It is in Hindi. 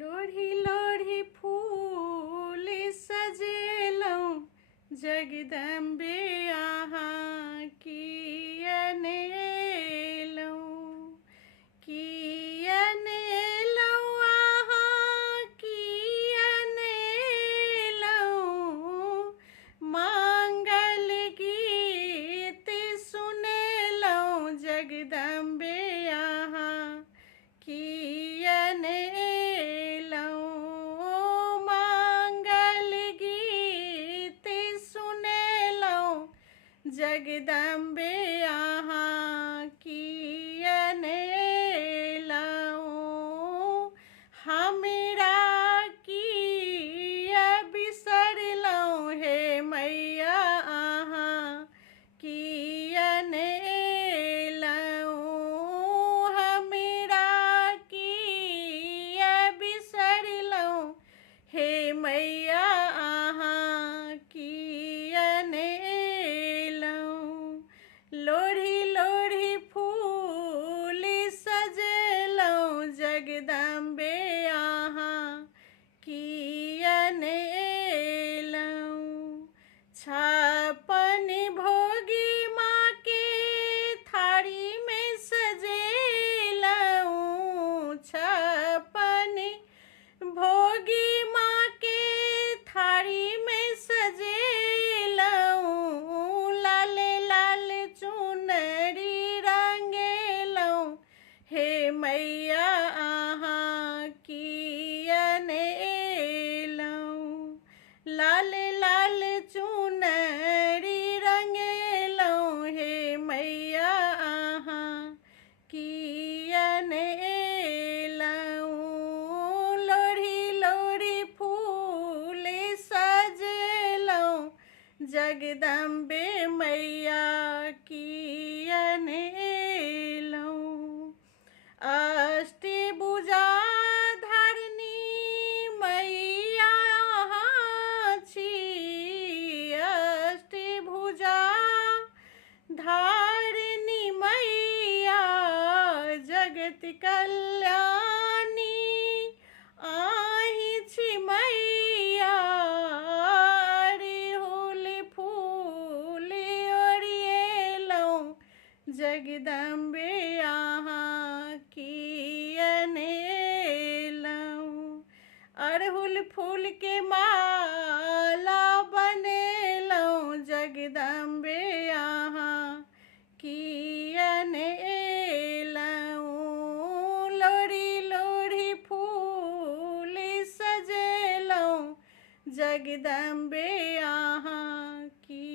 लोढ़ी लोढ़ी फूल सजेलौं जगदम्बे अहाँ कियन एलौं कियन एलौं अहाँ कियन एलौं मांगल गीत सुनेलौं जगदम्बे अहाँ कियन एलौं मांगल गीत सुनेलौं जगदम्बे अहाँ कियन एलौं हमरा किया बिसरलौं हे मैया अहाँ कियन एलौं हमरा किया बिसरलौं हे मैया अहाँ कियन एलौं लोढ़ी लोढ़ी फूल सजेलौं जगदम्बे अहाँ कियन एलौं छप्पन भोगी माँ के थारी में सजेलौं छप्पन भोगी माँ के थारी में सजेलौं लाल लाल चुनरी रंगेलौं हे मैया अहाँ कियन एलौं लाल लाल चुनरी रंगेलौं हे मैया अहाँ कियन एलौं लोढ़ी लोढ़ी फूल सजेलौं जगदम्बे मैया कियन एलौं अष्टभुजा धारिणी मैया अहाँ छी अष्टभुजा धारिणी मैया जगत कल्याणी आहि छी मैया अड़हुल फूल ओरिएलौं जगदम्बे अहाँ कियन एलौं अड़हुल फूल के माला बनेलौं जगदम्बे अहाँ कियन एलौं लोढ़ी लोढ़ी फूल सजेलौं जगदम्बे अहाँ की